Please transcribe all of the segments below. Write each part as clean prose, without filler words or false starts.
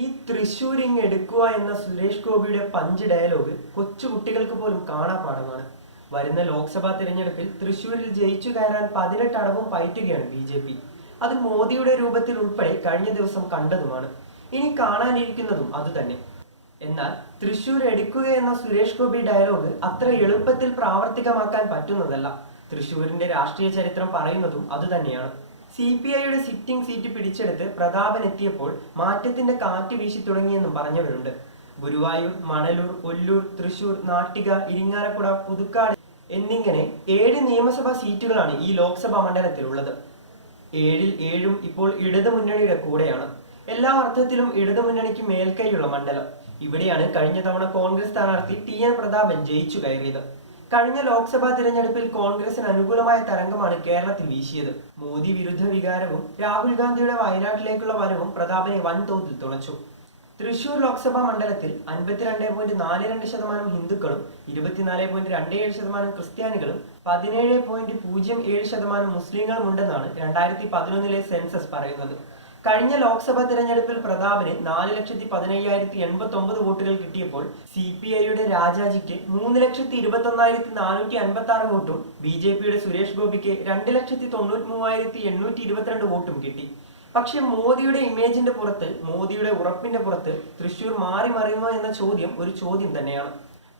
ഈ തൃശ്ശൂരിങ് എടുക്കുക എന്ന സുരേഷ് ഗോപിയുടെ പഞ്ച് ഡയലോഗ് കൊച്ചുകുട്ടികൾക്ക് പോലും കാണാപ്പാഠമാണ്. വരുന്ന ലോക്സഭാ തിരഞ്ഞെടുപ്പിൽ തൃശ്ശൂരിൽ ജയിച്ചു കയറാൻ 18 അടവും പയറ്റുകയാണ് BJP. അത് മോദിയുടെ രൂപത്തിൽ ഉൾപ്പെടെ കഴിഞ്ഞ ദിവസം കണ്ടതുമാണ്. ഇനി കാണാനിരിക്കുന്നതും അതുതന്നെ. എന്നാൽ തൃശ്ശൂർ എടുക്കുക എന്ന സുരേഷ് ഗോപി ഡയലോഗ് അത്ര എളുപ്പത്തിൽ പ്രാവർത്തികമാക്കാൻ പറ്റുന്നതല്ല. തൃശ്ശൂരിന്റെ രാഷ്ട്രീയ ചരിത്രം പറയുന്നതും അതുതന്നെയാണ്. CPIയുടെ സിറ്റിംഗ് സീറ്റ് പിടിച്ചെടുത്ത് പ്രതാപൻ എത്തിയപ്പോൾ മാറ്റത്തിന്റെ കാറ്റ് വീശി തുടങ്ങിയെന്നും പറഞ്ഞവരുണ്ട്. ഗുരുവായൂർ, മണലൂർ, ഒല്ലൂർ, തൃശൂർ, നാട്ടിക, ഇരിങ്ങാലക്കുട, പുതുക്കാട് എന്നിങ്ങനെ 7 നിയമസഭാ സീറ്റുകളാണ് ഈ ലോക്സഭാ മണ്ഡലത്തിലുള്ളത്. 7-ൽ 7 ഇപ്പോൾ ഇടതുമുന്നണിയുടെ കൂടെയാണ്. എല്ലാ അർത്ഥത്തിലും ഇടതുമുന്നണിക്ക് മേൽക്കൈയുള്ള മണ്ഡലം. ഇവിടെയാണ് കഴിഞ്ഞ തവണ കോൺഗ്രസ് സ്ഥാനാർത്ഥി TN പ്രതാപൻ ജയിച്ചു കയറിയത്. കഴിഞ്ഞ ലോക്സഭാ തിരഞ്ഞെടുപ്പിൽ കോൺഗ്രസിന് അനുകൂലമായ തരംഗമാണ് കേരളത്തിൽ വീശിയത്. മോദി വിരുദ്ധ വികാരവും രാഹുൽ ഗാന്ധിയുടെ വയനാട്ടിലേക്കുള്ള വരവും പ്രതാപനെ വൻതോതിൽ തുണച്ചു. തൃശൂർ ലോക്സഭാ മണ്ഡലത്തിൽ 52.42% ഹിന്ദുക്കളും 24.27% ക്രിസ്ത്യാനികളും 17.07% മുസ്ലിങ്ങളും ഉണ്ടെന്നാണ് 2011 സെൻസസ് പറയുന്നത്. കഴിഞ്ഞ ലോക്സഭാ തിരഞ്ഞെടുപ്പിൽ പ്രതാപന് 4,15,089 വോട്ടുകൾ കിട്ടിയപ്പോൾ CPIയുടെ രാജാജിക്ക് 3,21,456 വോട്ടും BJPയുടെ സുരേഷ് ഗോപിക്ക് 2,93,822 വോട്ടും കിട്ടി. പക്ഷെ മോദിയുടെ ഇമേജിന്റെ പുറത്ത്, മോദിയുടെ ഉറപ്പിന്റെ പുറത്ത് തൃശ്ശൂർ മാറി മറിയുമോ എന്ന ചോദ്യം ഒരു ചോദ്യം തന്നെയാണ്.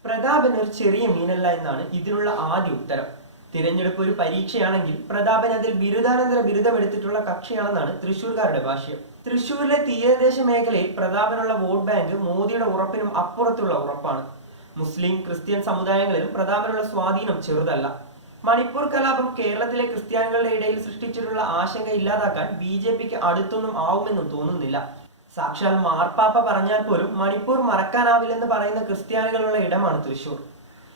പ്രതാപൻ ഒരു ചെറിയ മീനല്ല എന്നാണ് ഇതിനുള്ള ആദ്യ ഉത്തരം. തിരഞ്ഞെടുപ്പ് ഒരു പരീക്ഷയാണെങ്കിൽ പ്രതാപൻ അതിൽ ബിരുദാനന്തര ബിരുദമെടുത്തിട്ടുള്ള കക്ഷിയാണെന്നാണ് തൃശ്ശൂർക്കാരുടെ ഭാഷ്യം. തൃശ്ശൂരിലെ തീരദേശ മേഖലയിൽ പ്രതാപനുള്ള വോട്ട് ബാങ്ക് മോദിയുടെ ഉറപ്പിനും അപ്പുറത്തുള്ള ഉറപ്പാണ്. മുസ്ലിം, ക്രിസ്ത്യൻ സമുദായങ്ങളിലും പ്രതാപനുള്ള സ്വാധീനം ചെറുതല്ല. മണിപ്പൂർ കലാപം കേരളത്തിലെ ക്രിസ്ത്യാനികളുടെ ഇടയിൽ സൃഷ്ടിച്ചിട്ടുള്ള ആശങ്ക ഇല്ലാതാക്കാൻ BJPക്ക് അടുത്തൊന്നും ആവുമെന്നും തോന്നുന്നില്ല. സാക്ഷാൽ മാർപ്പാപ്പ പറഞ്ഞാൽ പോലും മണിപ്പൂർ മറക്കാനാവില്ലെന്ന് പറയുന്ന ക്രിസ്ത്യാനികളുള്ള ഇടമാണ് തൃശ്ശൂർ.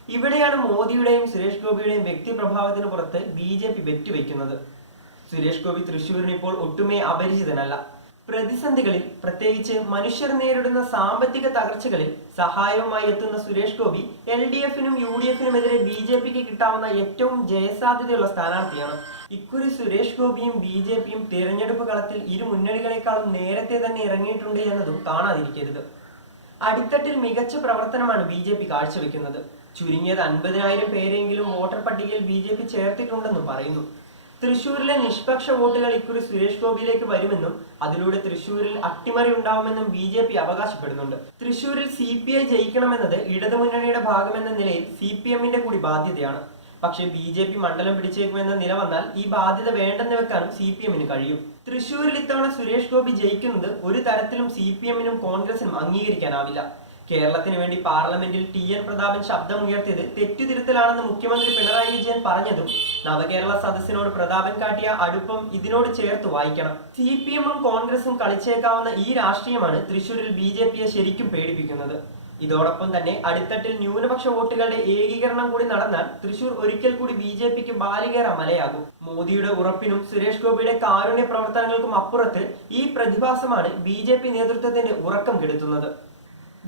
ഇവിടെയാണ് മോദിയുടെയും സുരേഷ് ഗോപിയുടെയും വ്യക്തിപ്രഭാവത്തിന് പുറത്ത് BJP വെറ്റുവെക്കുന്നത്. സുരേഷ് ഗോപി തൃശ്ശൂരിന് ഇപ്പോൾ ഒട്ടുമേ അപരിചിതനല്ല. പ്രതിസന്ധികളിൽ, പ്രത്യേകിച്ച് മനുഷ്യർ നേരിടുന്ന സാമ്പത്തിക തകർച്ചകളിൽ സഹായവുമായി എത്തുന്ന സുരേഷ് ഗോപി LDFനും UDFനുമെതിരെ BJPക്ക് കിട്ടാവുന്ന ഏറ്റവും ജയസാധ്യതയുള്ള സ്ഥാനാർത്ഥിയാണ്. ഇക്കുറി സുരേഷ് ഗോപിയും BJPയും തിരഞ്ഞെടുപ്പ് കളത്തിൽ ഇരു മുന്നണികളെക്കാളും നേരത്തെ തന്നെ ഇറങ്ങിയിട്ടുണ്ട് എന്നതും കാണാതിരിക്കരുത്. അടിത്തട്ടിൽ മികച്ച പ്രവർത്തനമാണ് BJP കാഴ്ചവെക്കുന്നത്. ചുരുങ്ങിയത് 50,000 പേരെങ്കിലും വോട്ടർ പട്ടികയിൽ BJP ചേർത്തിട്ടുണ്ടെന്നും പറയുന്നു. തൃശ്ശൂരിലെ നിഷ്പക്ഷ വോട്ടുകൾ ഇക്കുറി സുരേഷ് ഗോപിയിലേക്ക് വരുമെന്നും അതിലൂടെ തൃശ്ശൂരിൽ അട്ടിമറി ഉണ്ടാവുമെന്നും BJP അവകാശപ്പെടുന്നുണ്ട്. തൃശ്ശൂരിൽ CPI ജയിക്കണമെന്നത് ഇടതുമുന്നണിയുടെ ഭാഗമെന്ന നിലയിൽ CPMന്റെ കൂടി ബാധ്യതയാണ്. പക്ഷേ BJP മണ്ഡലം പിടിച്ചേക്കുമെന്ന നില വന്നാൽ ഈ ബാധ്യത വേണ്ടെന്ന് വെക്കാനും CPMന് കഴിയും. തൃശ്ശൂരിൽ ഇത്തവണ സുരേഷ് ഗോപി ജയിക്കുന്നത് ഒരു തരത്തിലും CPMനും കോൺഗ്രസിനും അംഗീകരിക്കാനാവില്ല. കേരളത്തിന് വേണ്ടി പാർലമെന്റിൽ TN പ്രതാപൻ ശബ്ദമുയർത്തിയത് തെറ്റുതിരുത്തലാണെന്ന് മുഖ്യമന്ത്രി പിണറായി വിജയൻ പറഞ്ഞതും നവകേരള സദസ്സിനോട് പ്രതാപൻ കാട്ടിയ അടുപ്പം ഇതിനോട് ചേർത്ത് വായിക്കണം. CPMും കോൺഗ്രസും കളിച്ചേക്കാവുന്ന ഈ രാഷ്ട്രീയമാണ് തൃശ്ശൂരിൽ BJPയെ ശരിക്കും പേടിപ്പിക്കുന്നത്. ഇതോടൊപ്പം തന്നെ അടിത്തട്ടിൽ ന്യൂനപക്ഷ വോട്ടുകളുടെ ഏകീകരണം കൂടി നടന്നാൽ തൃശ്ശൂർ ഒരിക്കൽ കൂടി BJPക്ക് ബാലികേറ മലയാകും. മോദിയുടെ ഉറപ്പിനും സുരേഷ് ഗോപിയുടെ കാരുണ്യ പ്രവർത്തനങ്ങൾക്കും അപ്പുറത്ത് ഈ പ്രതിഭാസമാണ് BJP നേതൃത്വത്തിന്റെ ഉറക്കം കെടുത്തുന്നത്.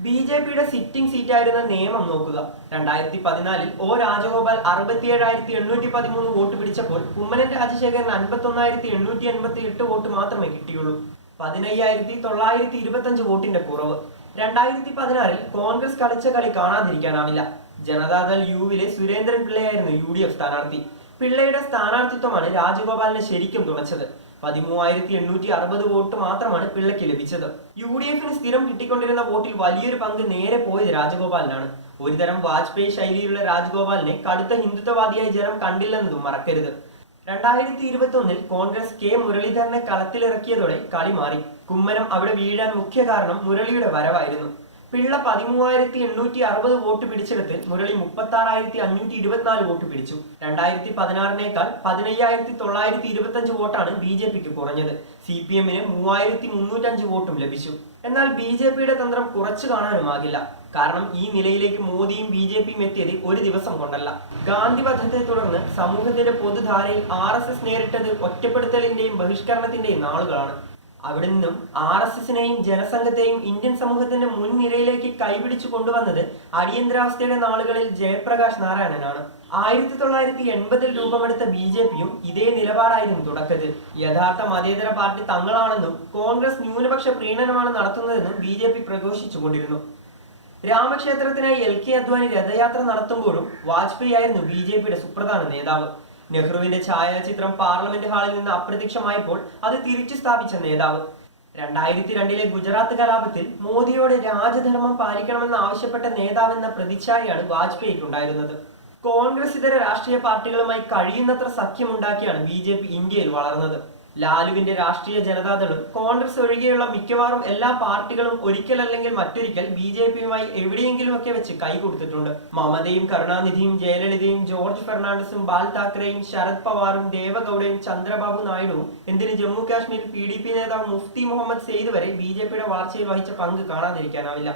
BJPയുടെ സിറ്റിംഗ് സീറ്റായിരുന്ന നിയമം നോക്കുക. 2014 O രാജഗോപാൽ 67,813 വോട്ട് പിടിച്ചപ്പോൾ കുമ്മനം രാജശേഖരന് 51,888 വോട്ട് മാത്രമേ കിട്ടിയുള്ളൂ. 15,925 വോട്ടിന്റെ കുറവ്. 2016 കോൺഗ്രസ് കളിച്ച കളി കാണാതിരിക്കാനാവില്ല. ജനതാദൾ യുവിലെ സുരേന്ദ്രൻ പിള്ളയായിരുന്നു UDF സ്ഥാനാർത്ഥി. പിള്ളയുടെ സ്ഥാനാർത്ഥിത്വമാണ് രാജഗോപാലിനെ ശരിക്കും തുണച്ചത്. 13,860 വോട്ട് മാത്രമാണ് പിള്ളയ്ക്ക് ലഭിച്ചത്. UDFന് സ്ഥിരം കിട്ടിക്കൊണ്ടിരുന്ന വോട്ടിൽ വലിയൊരു പങ്ക് നേരെ പോയത് രാജഗോപാലിനാണ്. ഒരുതരം വാജ്പേയി ശൈലിയിലുള്ള രാജഗോപാലിനെ കടുത്ത ഹിന്ദുത്വവാദിയായി ജനം കണ്ടില്ലെന്നതും മറക്കരുത്. 2021 കോൺഗ്രസ് K മുരളീധരനെ കളത്തിലിറക്കിയതോടെ കളി മാറി. കുമ്മനം അവിടെ വീഴാൻ മുഖ്യ കാരണം മുരളിയുടെ വരവായിരുന്നു. പിള്ള 13,860 വോട്ട് പിടിച്ചെടുത്ത് മുരളി 36,524 വോട്ട് പിടിച്ചു. 2016 15,925 വോട്ടാണ് BJPക്ക് കുറഞ്ഞത്. CPMന് 3,305 വോട്ടും ലഭിച്ചു. എന്നാൽ BJPയുടെ തന്ത്രം കുറച്ചു കാണാനുമാകില്ല. കാരണം ഈ നിലയിലേക്ക് മോദിയും BJPയും എത്തിയത് ഒരു ദിവസം കൊണ്ടല്ല. ഗാന്ധിവധത്തെ തുടർന്ന് സമൂഹത്തിന്റെ പൊതുധാരയിൽ RSS നേരിട്ടത് ഒറ്റപ്പെടുത്തലിന്റെയും ബഹിഷ്കരണത്തിന്റെയും നാളുകളാണ്. അവിടെ നിന്നും RSSനെയും ജനസംഘത്തെയും ഇന്ത്യൻ സമൂഹത്തിന്റെ മുൻനിരയിലേക്ക് കൈപിടിച്ചു കൊണ്ടുവന്നത് അടിയന്തരാവസ്ഥയുടെ നാളുകളിൽ ജയപ്രകാശ് നാരായണനാണ്. 1980 രൂപമെടുത്ത BJPയും ഇതേ നിലപാടായിരുന്നു തുടക്കത്തിൽ. യഥാർത്ഥ മതേതര പാർട്ടി തങ്ങളാണെന്നും കോൺഗ്രസ് ന്യൂനപക്ഷ പ്രീണനമാണ് നടത്തുന്നതെന്നും BJP പ്രഘോഷിച്ചുകൊണ്ടിരുന്നു. രാമക്ഷേത്രത്തിനായി LK അദ്വാനി രഥയാത്ര നടത്തുമ്പോഴും വാജ്പേയി ആയിരുന്നു BJPയുടെ സുപ്രധാന നേതാവ്. നെഹ്റുവിന്റെ ഛായാചിത്രം പാർലമെന്റ് ഹാളിൽ നിന്ന് അപ്രത്യക്ഷമായപ്പോൾ അത് തിരിച്ചു സ്ഥാപിച്ച നേതാവ്. 2002 ഗുജറാത്ത് കലാപത്തിൽ മോദിയോട് രാജധർമ്മം പാലിക്കണമെന്ന് ആവശ്യപ്പെട്ട നേതാവെന്ന പ്രതിച്ഛായയാണ് വാജ്പേയിക്കുണ്ടായിരുന്നത്. കോൺഗ്രസ് ഇതര രാഷ്ട്രീയ പാർട്ടികളുമായി കഴിയുന്നത്ര സഖ്യമുണ്ടാക്കിയാണ് BJP ഇന്ത്യയിൽ വളർന്നത്. ലാലുവിന്റെ രാഷ്ട്രീയ ജനതാദളും കോൺഗ്രസ് ഒഴികെയുള്ള മിക്കവാറും എല്ലാ പാർട്ടികളും ഒരിക്കലല്ലെങ്കിൽ മറ്റൊരിക്കൽ BJPയുമായി എവിടെയെങ്കിലുമൊക്കെ വെച്ച് കൈകൊടുത്തിട്ടുണ്ട്. മമതയും കരുണാനിധിയും ജയലളിതയും ജോർജ് ഫെർണാണ്ടസും ബാൽ താക്കറെയും ശരത് പവാറും ദേവഗൌഡയും ചന്ദ്രബാബു നായിഡുവും എന്തിന് ജമ്മു കാശ്മീരിൽ PDP നേതാവ് മുഫ്തി മുഹമ്മദ് സെയ്ദ് വരെ BJPയുടെ വളർച്ചയിൽ വഹിച്ച പങ്ക് കാണാതിരിക്കാനാവില്ല.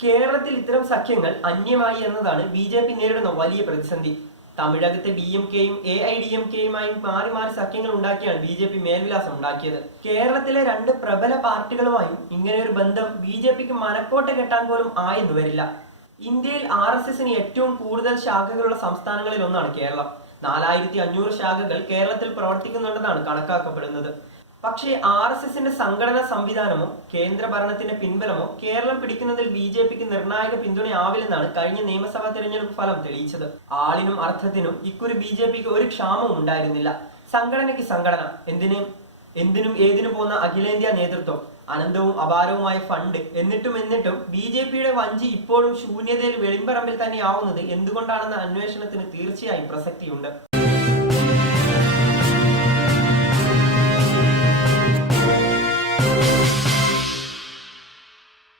കേരളത്തിൽ ഇത്തരം സഖ്യങ്ങൾ അന്യമായി എന്നതാണ് BJP നേരിടുന്ന വലിയ പ്രതിസന്ധി. തമിഴകത്തെ DMKയും AIDMKയുമായും മാറി മാറി സഖ്യങ്ങൾ ഉണ്ടാക്കിയാണ് BJP മേൽവിലാസം ഉണ്ടാക്കിയത്. കേരളത്തിലെ രണ്ട് പ്രബല പാർട്ടികളുമായും ഇങ്ങനെയൊരു ബന്ധം BJPക്ക് മനക്കോട്ട കെട്ടാൻ പോലും ആയെന്ന് വരില്ല. ഇന്ത്യയിൽ RSSന് ഏറ്റവും കൂടുതൽ ശാഖകളുള്ള സംസ്ഥാനങ്ങളിൽ ഒന്നാണ് കേരളം. 4500 ശാഖകൾ കേരളത്തിൽ പ്രവർത്തിക്കുന്നുണ്ടെന്നാണ് കണക്കാക്കപ്പെടുന്നത്. പക്ഷേ RSSന്റെ സംഘടനാ സംവിധാനമോ കേന്ദ്ര ഭരണത്തിന്റെ പിൻബലമോ കേരളം പിടിക്കുന്നതിൽ BJPക്ക് നിർണായക പിന്തുണയാവില്ലെന്നാണ് കഴിഞ്ഞ നിയമസഭാ തെരഞ്ഞെടുപ്പ് ഫലം തെളിയിച്ചത്. ആളിനും അർത്ഥത്തിനും ഇക്കുറി BJPക്ക് ഒരു ക്ഷാമവും ഉണ്ടായിരുന്നില്ല. സംഘടനയ്ക്ക് സംഘടന, എന്തിനും ഏതിനും പോന്ന അഖിലേന്ത്യാ നേതൃത്വം, അനന്തവും അപാരവുമായ ഫണ്ട്, എന്നിട്ടും BJPയുടെ വഞ്ചി ഇപ്പോഴും ശൂന്യതയിൽ വെളിമ്പറമ്പിൽ തന്നെയാവുന്നത് എന്തുകൊണ്ടാണെന്ന അന്വേഷണത്തിന് തീർച്ചയായും പ്രസക്തിയുണ്ട്.